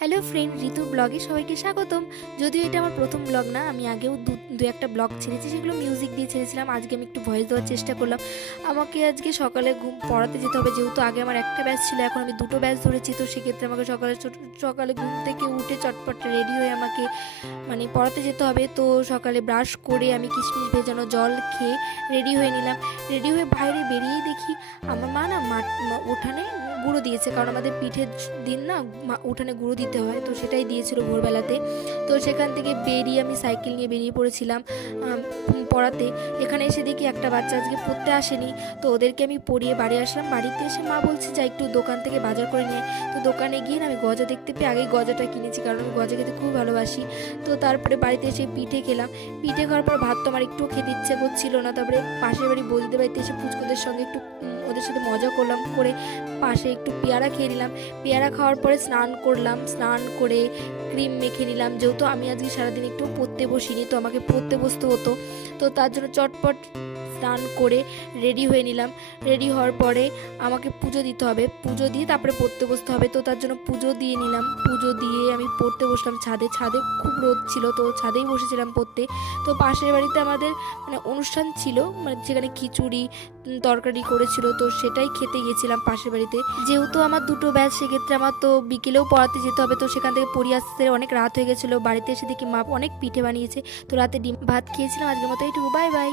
Hello friend, ঋতুর ব্লগে সবাইকে স্বাগতম। যদিও এটা আমার প্রথম ব্লগ না, আমি আগেও দু একটা ব্লগ ছেড়েছি, সেগুলো মিউজিক দিয়ে ছেড়েছিলাম। আজকে আমি একটু ভয়েস দেওয়ার চেষ্টা করলাম। আমাকে আজকে সকালে পড়াতে যেতে হবে, যেহেতু আগে আমার একটা ব্যাচ ছিল, এখন আমি দুটো ব্যাচ ধরেছি। তো সেক্ষেত্রে আমাকে সকালে ঘুম থেকে উঠে চটপট রেডি হয়ে আমাকে পড়াতে যেতে হবে। তো সকালে ব্রাশ করে আমি কিশমিশ ভেজানো জল খেয়ে রেডি হয়ে নিলাম। রেডি হয়ে বাইরে বেরিয়েই দেখি আমার মা না উঠানে গুঁড়ো দিয়েছে, কারণ আমাদের পিঠের দিন না উঠানে গুঁড়ো দিতে হয়, তো সেটাই দিয়েছিল ভোরবেলাতে। তো সেখান থেকে বেরিয়ে আমি সাইকেল নিয়ে বেরিয়ে পড়েছিলাম পড়াতে। এখানে এসে দেখি একটা বাচ্চা আজকে পড়তে আসেনি, তো ওদেরকে আমি পড়িয়ে বাড়ি আসলাম। বাড়িতে এসে মা বলছে যা একটু দোকান থেকে বাজার করে নিয়ে। তো দোকানে গিয়ে আমি গজা দেখতে পেয়ে আগেই গজাটা কিনেছি, কারণ আমি গজা খেতে খুব ভালোবাসি। তো তারপরে বাড়িতে এসে পিঠে খেলাম। পিঠে খাওয়ার পর ভাত তো আমার একটু খেতে ইচ্ছে করছিল না। তারপরে পাশের বাড়ি বৌদিদের বাড়িতে এসে পুচকুদের সঙ্গে একটু ওদের সাথে মজা করলাম, করে পাশে একটু পেয়ারা খেয়ে নিলাম। পেয়ারা খাওয়ার পরে স্নান করলাম, স্নান করে ক্রিম মেখে নিলাম। যেহেতু আমি আজকে সারাদিন একটু পড়তে বসিনি, তো আমাকে পড়তে বসতে হতো, তো তার জন্য চটপট স্নান করে রেডি হয়ে নিলাম। রেডি হওয়ার পরে আমাকে পুজো দিতে হবে, পুজো দিয়ে তারপরে পড়তে বসতে হবে। তো তার জন্য পুজো দিয়ে নিলাম। পুজো দিয়ে আমি পড়তে বসলাম ছাদে। ছাদে খুব রোদ ছিল, তো ছাদেই বসেছিলাম পড়তে। তো পাশের বাড়িতে আমাদের অনুষ্ঠান ছিল, যেখানে খিচুড়ি তরকারি করেছিল, তো সেটাই খেতে গিয়েছিলাম পাশের বাড়িতে। যেহেতু আমার দুটো ব্যাচ, সেক্ষেত্রে আমার তো বিকেলেও পড়াতে যেতে হবে। তো সেখান থেকে পড়িয়ে আসতে অনেক রাত হয়ে গেছিলো। বাড়িতে এসে দেখি মা অনেক পিঠে বানিয়েছে, তো রাতে ডিম ভাত খেয়েছিলাম। আজকের মতো এইটুকু, বাই বাই।